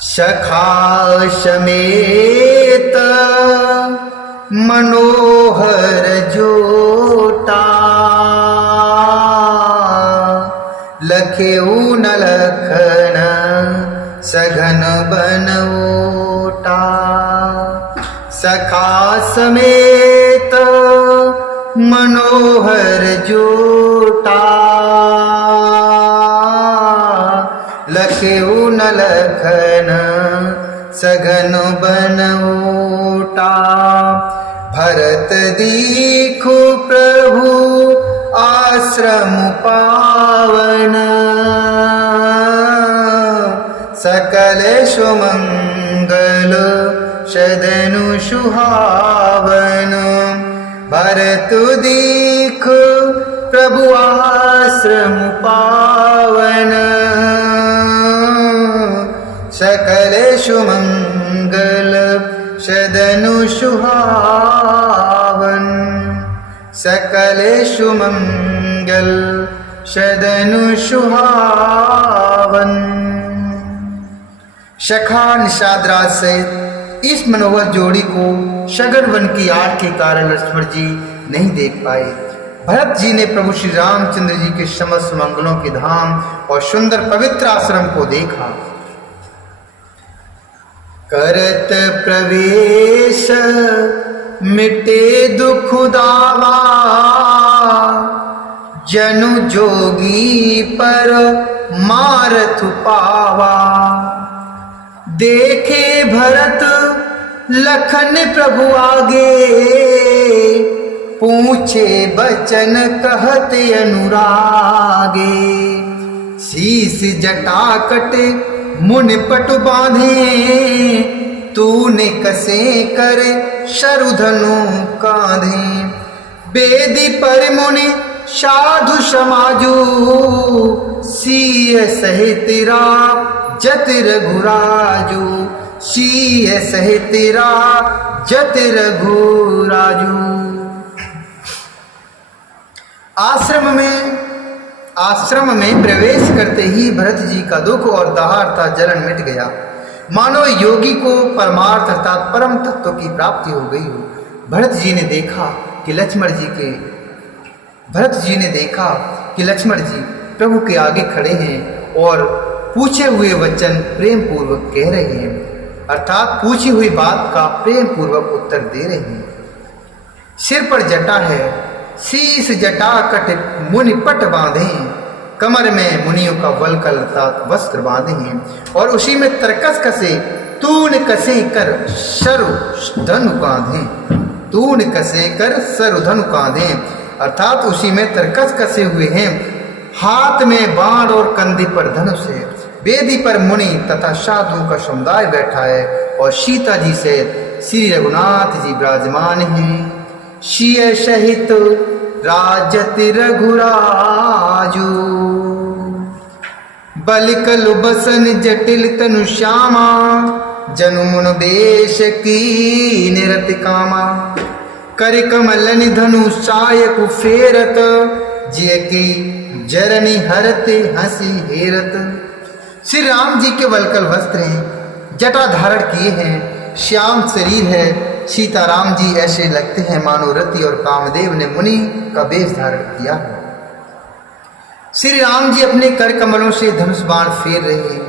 सखा समेत मनोहर जोटा, लखेऊ न लखन सघन बनओटा। सखा समेत मनोहर जोटा, लखेऊ न लखन सघन बनओटा। भरत दीखु प्रभु आश्रम पावन, सकल सुमंगल सदनु सुहावन। भरत दीखु प्रभु आश्रम पावन, सकल सुमंगल सदनु सुहावन। सकल सुमंगल सदनु सुहावन। सखा निषाद राज सहित इस मनोहर जोड़ी को शगन वन की आग के कारण लक्ष्मण जी नहीं देख पाए। भरत जी ने प्रभु श्री रामचंद्र जी के समस्त मंगलों के धाम और सुंदर पवित्र आश्रम को देखा। करत प्रवेश मिटे दुख दावा, जनु जोगी पर मारथ पावा। देखे भरत लखन प्रभु आगे, पूछे बचन कहत अनुरागे। शीस जटा कटे मुनि पटु बांधे, तूने कसे कर शरुधनु कांधे। बेदी पर मुनि साधु समाजू, सीय सहित जत रघुराजू। सीय सहित जत रघुराजू। आश्रम में प्रवेश करते ही भरत जी का दुख और दाहता जलन मिट गया, मानो योगी को परमार्थ अर्थात परम तत्व की प्राप्ति हो गई हो। भरत जी ने देखा कि लक्ष्मण जी प्रभु के आगे खड़े हैं और पूछे हुए वचन प्रेम पूर्वक कह रहे हैं, अर्थात पूछी हुई बात का प्रेम पूर्वक उत्तर दे रहे हैं। सिर पर जटा है, शीस जटा कट मुनि पट बांधे। कमर में मुनियों का वल्कल अर्थात वस्त्र बांधे हैं और उसी में तरकस कसे तून कसे कर सरु धनु कांधे। तून कसे कर सरु धनु कांधे अर्थात उसी में तरकस कसे हुए हैं। हाथ में बाण और कंधे पर धनुष है। वेदी पर मुनि तथा साधुओं का समुदाय बैठा है और सीता जी से श्री रघुनाथ जी विराजमान हैं। सिय सहित राजत रघुराजू, बलिकल बसन जटिल तनु श्यामा। जनुमुन बेश की निरत कामा, कर कमलन धनु सायक फेरत। जिय की जरनी हरते हंसी हेरत। श्री राम जी के वल्कल वस्त्र हैं, जटा धारण किए हैं, श्याम शरीर है। सीताराम जी ऐसे लगते हैं मानो रति और कामदेव ने मुनि का वेश धारण किया है। श्री राम जी अपने कर कमलों से धनुष बाण फेर रहे हैं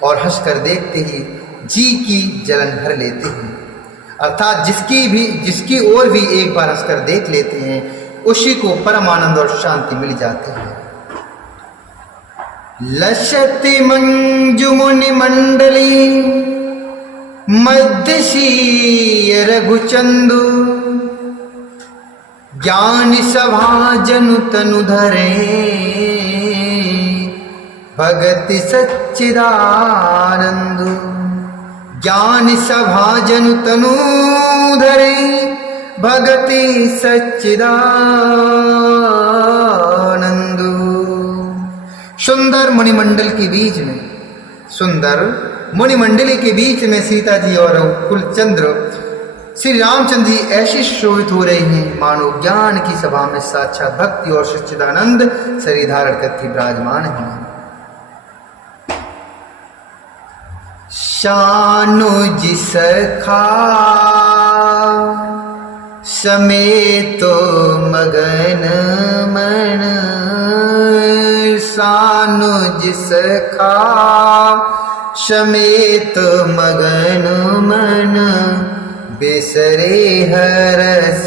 और हंसकर देखते ही जी की जलन भर लेते हैं, अर्थात जिसकी ओर भी एक बार हंसकर देख लेते हैं उसी को परम आनंद और शांति मिल जाती है। लसति मंजु मुनि मंडली, मध्यशीय रघुचंदु। ज्ञान सभा जनु तनु धरे, भगति सच्चिदानंदु। ज्ञान सभा जनु तनु धरे, भगति सच्चिदानंदु। सुंदर मणिमंडल के बीच में मुनिमंडली के बीच में सीता जी और कुलचंद्र श्री रामचंद्र जी ऐसे शोभित हो रहे हैं मानो ज्ञान की सभा में साक्षात भक्ति और सच्चिदानंद शरीर धारण करके विराजमान हैं। शानुज सखा समेत मगन मन, शानुज सखा समेत मगन मन, बिसरे हरस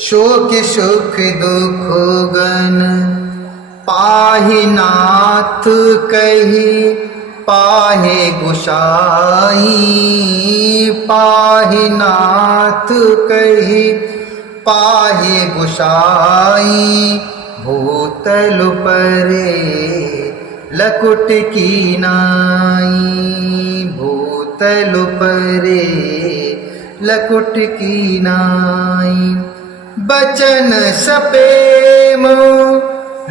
शोक सुख दुख गन, पाहि नाथ कही पाहे गोसाई, पाहि नाथ कही पाहे गोसाई, भूतल परे लकुट की नाई, भूतल परे लकुट की नाई, बचन सपेम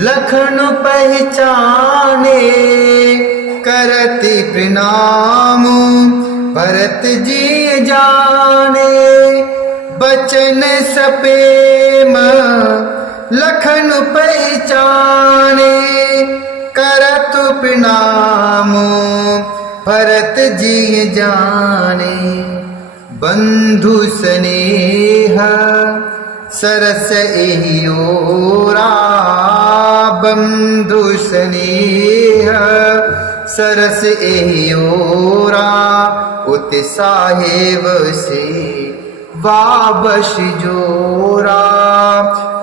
लखन पहचाने, करति प्रणाम भरत जी जाने, बचन सपेम लखन पहचाने, करत प्रणाम भरत जी जाने, बंधु स्नेह सरस एहियोरा, बंधु स्नेह सरस एहियोरा, उत साहेब से वाबश जोरा,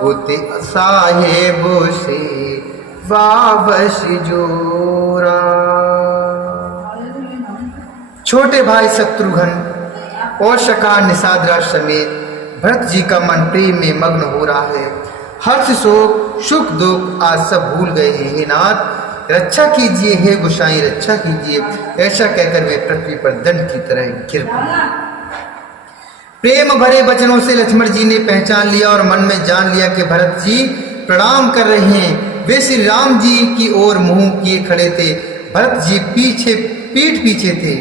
उत साहेब से वाबश जोरा। छोटे भाई शत्रुघ्न और सखा निषाद समेत भरत जी का मन प्रेम में मग्न हो रहा है। हर्ष शोक सुख दुख आज सब भूल गए हैं। हे नाथ रक्षा कीजिए, हे गोसाई रक्षा कीजिए। ऐसा कहकर वे पृथ्वी पर दंड की तरह गिर पड़े। प्रेम भरे वचनों से लक्ष्मण जी ने पहचान लिया और मन में जान लिया कि भरत जी प्रणाम कर रहे हैं। वे श्री राम जी की ओर मुंह किए खड़े थे। भरत जी पीठ पीछे थे।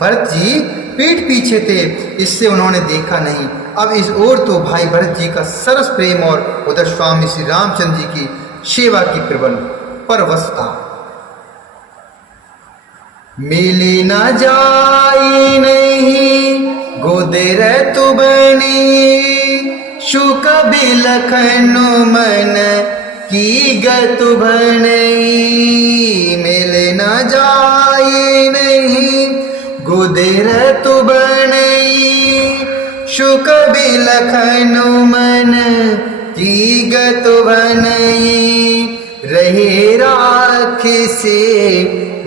भरत जी पीठ पीछे थे, इससे उन्होंने देखा नहीं। अब इस ओर तो भाई भरत जी का सरस प्रेम और उधर स्वामी श्री रामचंद्र जी की सेवा की प्रबल परवशता। मिली न जाई नहीं गोदेर तु बनी, शुक बिलखन मन की गतु भनई। मिल न जाई नहीं गोदेर तु बनई, शुक बिलखन मन की गतु भनई। रहे राख से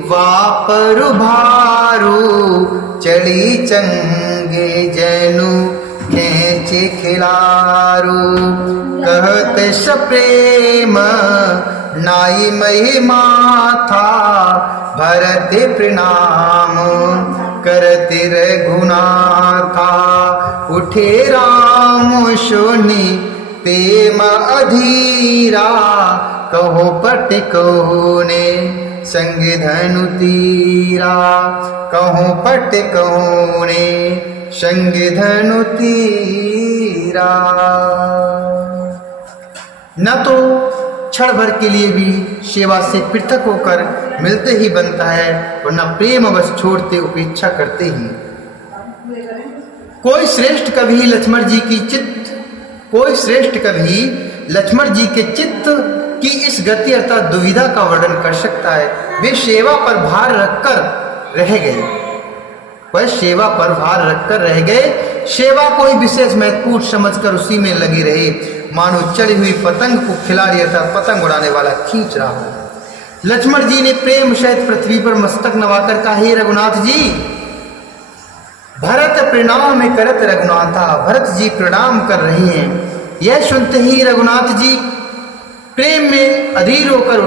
वापरु भारू, चढ़ी चंगे जनु खेचे खिलारू। कहत सप्रेम नाई महिमा था, भरत प्रणाम करते रघुनाथा। उठे राम सुनि प्रेम अधीरा, कहो पट कहोने संग धनु तीरा। कहो पट कहोने संग धनु तीरा। न तो क्षण भर के लिए भी सेवा से पृथक होकर मिलते ही बनता है, और न प्रेम अवश्य छोड़ते उपेक्षा करते ही। कोई श्रेष्ठ कभी लक्ष्मण जी की लक्ष्मण जी के चित्त की इस गति अर्थात दुविधा का वर्णन कर सकता है। वे सेवा पर भार रखकर रह गए। सेवा को ही विशेष महत्वपूर्ण समझकर उसी में लगी रहे, मानो चढ़ी हुई पतंग को खिलाड़ी अर्थात पतंग उड़ाने वाला खींच रहा हो। लक्ष्मण जी ने प्रेम सहित पृथ्वी पर मस्तक नवाकर कहा, हे रघुनाथ जी, भरत प्रणाम में करत रघुनाथा। भरत जी प्रणाम कर रहे हैं। यह सुनते ही रघुनाथ जी प्रेम में अधीर होकर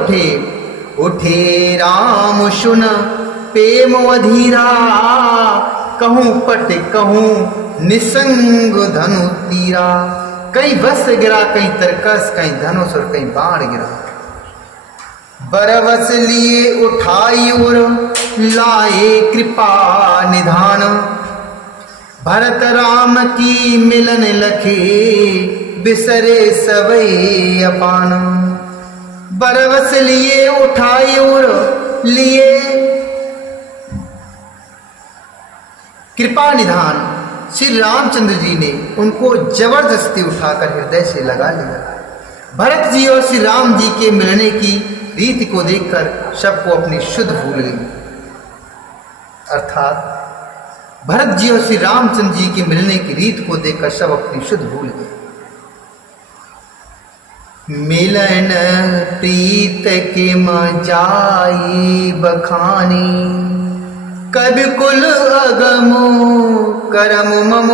उठे राम सुन प्रेम अधीरा। कहूँ पट कहूँ निसंग धनु तीरा। कहीं वस्त्र गिरा, कहीं तरकस, कहीं धनुष और कहीं बाण गिरा। बरवस लिए उठाई और लाए कृपा निधान। भरत राम की मिलन लखे, बिसरे सबई अपान। बरवस लिए उठाई और लिए कृपा निधान श्री रामचंद्र जी ने उनको जबरदस्ती उठाकर हृदय से लगा लिया। भरत जी और श्री राम जी के मिलने की रीति को देखकर सबको अपनी शुद्ध भूल गई। अर्थात भरत जी और श्री रामचंद्र जी के मिलने की रीत को देखकर सब अपनी शुद्ध भूल गए। मिलन प्रीत के मजाई बखानी, कब कुल अगमो करम मम